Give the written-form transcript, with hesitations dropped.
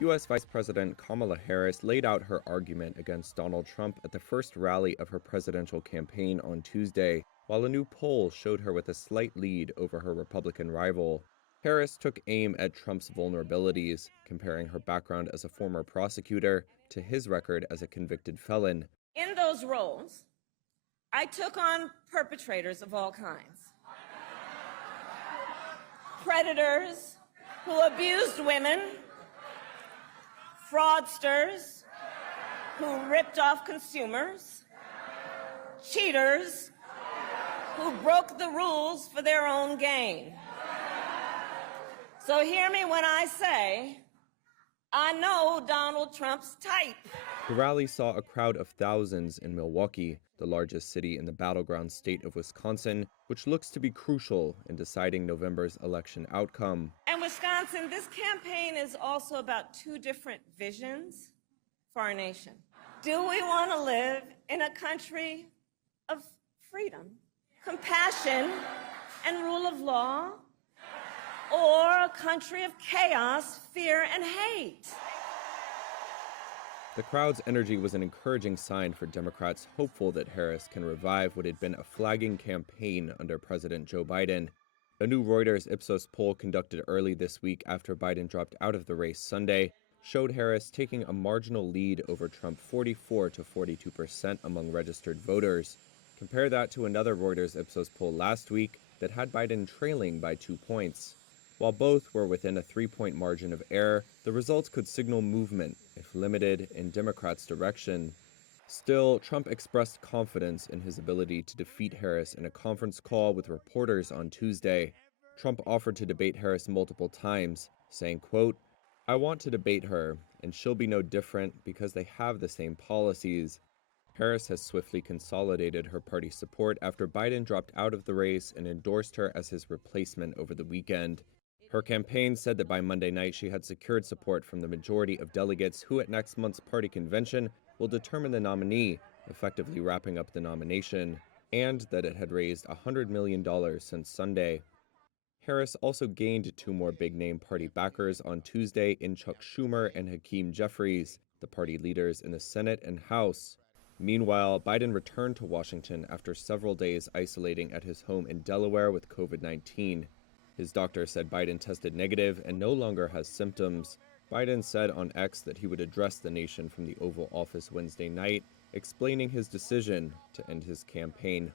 U.S. Vice President Kamala Harris laid out her argument against Donald Trump at the first rally of her presidential campaign on Tuesday, while a new poll showed her with a slight lead over her Republican rival. Harris took aim at Trump's vulnerabilities, comparing her background as a former prosecutor to his record as a convicted felon. In those roles, I took on perpetrators of all kinds. Predators who abused women, fraudsters who ripped off consumers, cheaters who broke the rules for their own gain. So hear me when I say, I know Donald Trump's type. The rally saw a crowd of thousands in Milwaukee, the largest city in the battleground state of Wisconsin, which looks to be crucial in deciding November's election outcome. And Wisconsin, this campaign is also about two different visions for our nation. Do we want to live in a country of freedom, compassion, and rule of law, or a country of chaos, fear, and hate? The crowd's energy was an encouraging sign for Democrats hopeful that Harris can revive what had been a flagging campaign under President Joe Biden. A new Reuters Ipsos poll conducted early this week after Biden dropped out of the race Sunday showed Harris taking a marginal lead over Trump 44 to 42% among registered voters. Compare that to another Reuters Ipsos poll last week that had Biden trailing by 2 points. While both were within a 3-point margin of error, the results could signal movement, if limited, in Democrats' direction. Still, Trump expressed confidence in his ability to defeat Harris in a conference call with reporters on Tuesday. Trump offered to debate Harris multiple times, saying, quote, "I want to debate her, and she'll be no different because they have the same policies." Harris has swiftly consolidated her party support after Biden dropped out of the race and endorsed her as his replacement over the weekend. Her campaign said that by Monday night she had secured support from the majority of delegates who at next month's party convention will determine the nominee, effectively wrapping up the nomination, and that it had raised $100 million since Sunday. Harris also gained 2 more big-name party backers on Tuesday in Chuck Schumer and Hakeem Jeffries, the party leaders in the Senate and House. Meanwhile, Biden returned to Washington after several days isolating at his home in Delaware with COVID-19. His doctor said Biden tested negative and no longer has symptoms. Biden said on X that he would address the nation from the Oval Office Wednesday night, explaining his decision to end his campaign.